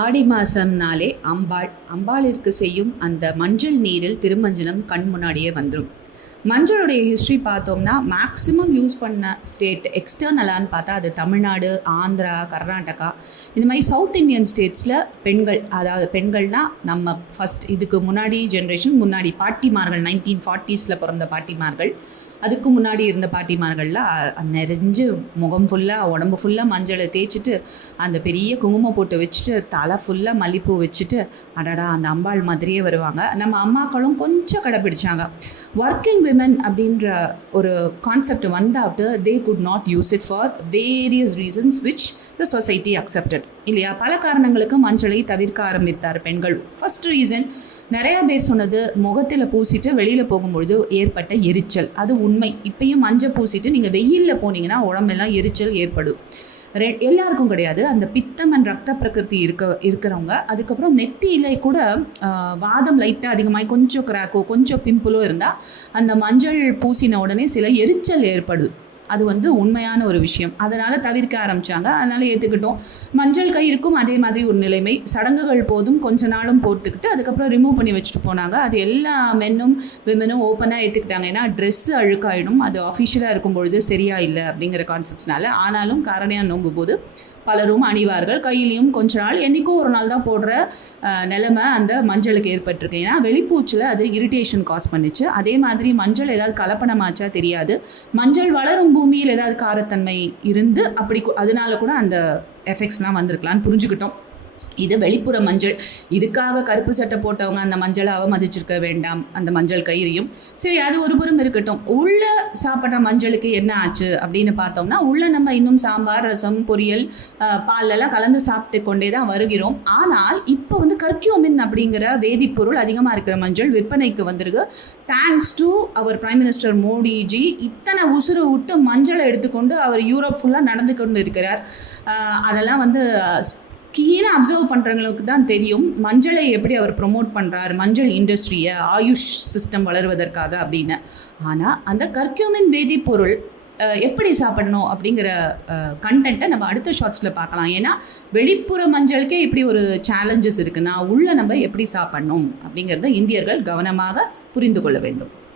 ஆடி மாதம்னாலே அம்பாளிற்கு செய்யும் அந்த மஞ்சள் நீரில் திருமஞ்சனம் கண் முன்னாடியே வந்துடும். மஞ்சளுடைய ஹிஸ்ட்ரி பார்த்தோம்னா மேக்ஸிமம் யூஸ் பண்ண ஸ்டேட் எக்ஸ்டர்னலான்னு பார்த்தா அது தமிழ்நாடு, ஆந்திரா, கர்நாடகா, இந்த மாதிரி சவுத் இந்தியன் ஸ்டேட்ஸில் பெண்கள், அதாவது பெண்கள்னால் நம்ம ஃபஸ்ட் இதுக்கு முன்னாடி ஜென்ரேஷன் முன்னாடி பாட்டிமார்கள் 1940s பிறந்த பாட்டிமார்கள், அதுக்கு முன்னாடி இருந்த பாட்டிமார்கள்லாம் நிறைஞ்சு முகம் ஃபுல்லாக உடம்பு ஃபுல்லாக மஞ்சளை தேய்ச்சிட்டு அந்த பெரிய குங்குமம் போட்டு வச்சுட்டு தலை ஃபுல்லாக மல்லிப்பூ வச்சுட்டு அடடா அந்த அம்பாள் மாதிரியே வருவாங்க. நம்ம அம்மாக்களும் கொஞ்சம் கடைப்பிடிச்சாங்க. ஒர்க்கிங் விமன் அப்படின்ற ஒரு கான்செப்ட் வந்தாவிட்டு they could not use it for various reasons which the society accepted இல்லையா. பல காரணங்களுக்கு மஞ்சளை தவிர்க்க ஆரம்பித்தார் பெண்கள். ஃபர்ஸ்ட் ரீசன் நிறையா பேர் சொன்னது, முகத்தில் பூசிட்டு வெளியில் போகும்பொழுது ஏற்பட்ட எரிச்சல். அது உண்மை. இப்பயும் மஞ்சள் பூசிட்டு நீங்கள் வெயிலில் போனீங்கன்னா உடம்பெல்லாம் எரிச்சல் ஏற்படும். எல்லாருக்கும் கிடையாது. அந்த பித்தம் அண்ட் ரத்த பிரகிருதி இருக்கிறவங்க, அதுக்கப்புறம் நெத்தியில் கூட வாதம் லைட்டாக அதிகமாக கொஞ்சம் கிராக்கோ கொஞ்சம் பிம்பிளோ இருந்தால் அந்த மஞ்சள் பூசின உடனே சில எரிச்சல் ஏற்படுது. அது உண்மையான ஒரு விஷயம். அதனால் தவிர்க்க ஆரம்பித்தாங்க. அதனால் ஏற்றுக்கிட்டோம். மஞ்சள் கயிறுக்கும் அதே மாதிரி ஒரு நிலைமை. சடங்குகள் போதும் கொஞ்ச நாளும் போட்டுக்கிட்டு அதுக்கப்புறம் ரிமூவ் பண்ணி வச்சுட்டு போனாங்க. அது எல்லா மென்னும் விமனும் ஓப்பனாக ஏற்றுக்கிட்டாங்க. ஏன்னா ட்ரெஸ்ஸு அழுக்காயிடும், அது அஃபிஷியலாக இருக்கும்பொழுது சரியா இல்லை அப்படிங்கிற கான்செப்ட்ஸ்னால. ஆனாலும் காரணையாக நோங்கும்போது பலரும் அணிவார்கள். கையிலையும் கொஞ்ச நாள், என்றைக்கும் ஒரு நாள் தான் போடுற நிலைமை அந்த மஞ்சளுக்கு ஏற்பட்டிருக்கு. ஏன்னா வெளிப்பூச்சில் அது இரிட்டேஷன் காஸ் பண்ணிச்சு. அதே மாதிரி மஞ்சள் ஏதாவது கலப்பணமாச்சா தெரியாது. மஞ்சள் வளரும் பூமியில் ஏதாவது காரத்தன்மை இருந்து அப்படி அதனால கூட அந்த எஃபெக்ட்ஸ்லாம் வந்திருக்கலான்னு புரிஞ்சுக்கிட்டோம். இது வெளிப்புற மஞ்சள். இதுக்காக கருப்பு சட்டை போட்டவங்க அந்த மஞ்சளை அவமதிச்சிருக்க வேண்டாம், அந்த மஞ்சள் கயிறையும். சரி, அது ஒரு புறம் இருக்கட்டும். உள்ள சாப்பிட்ற மஞ்சளுக்கு என்ன ஆச்சு அப்படின்னு பார்த்தோம்னா, உள்ள நம்ம இன்னும் சாம்பார், ரசம், பொரியல், பாலெல்லாம் கலந்து சாப்பிட்டு கொண்டே தான் வருகிறோம். ஆனால் இப்போ கர்க்யூமின் அப்படிங்கிற வேதிப்பொருள் அதிகமாக இருக்கிற மஞ்சள் விற்பனைக்கு வந்திருக்கு. Thanks to our prime minister Modiji. இத்தனை உசுறு விட்டு மஞ்சளை எடுத்துக்கொண்டு அவர் யூரோப் ஃபுல்லாக நடந்து கொண்டு இருக்கிறார். அதெல்லாம் கீழே அப்சர்வ் பண்ணுறவங்களுக்கு தான் தெரியும் மஞ்சளை எப்படி அவர் ப்ரொமோட் பண்ணுறார், மஞ்சள் இண்டஸ்ட்ரியை, ஆயுஷ் சிஸ்டம் வளருவதற்காக அப்படின்னு. ஆனால் அந்த கர்க்யூமின் வேதிப்பொருள் எப்படி சாப்பிடணும் அப்படிங்கிற கண்டென்ட்டை நம்ம அடுத்த ஷார்ட்ஸில் பார்க்கலாம். ஏன்னா வெளிப்புற மஞ்சளுக்கே இப்படி ஒரு சேலஞ்சஸ் இருக்குன்னா உள்ள நம்ம எப்படி சாப்பிடணும் அப்படிங்கிறத இந்தியர்கள் கவனமாக புரிந்து கொள்ள வேண்டும்.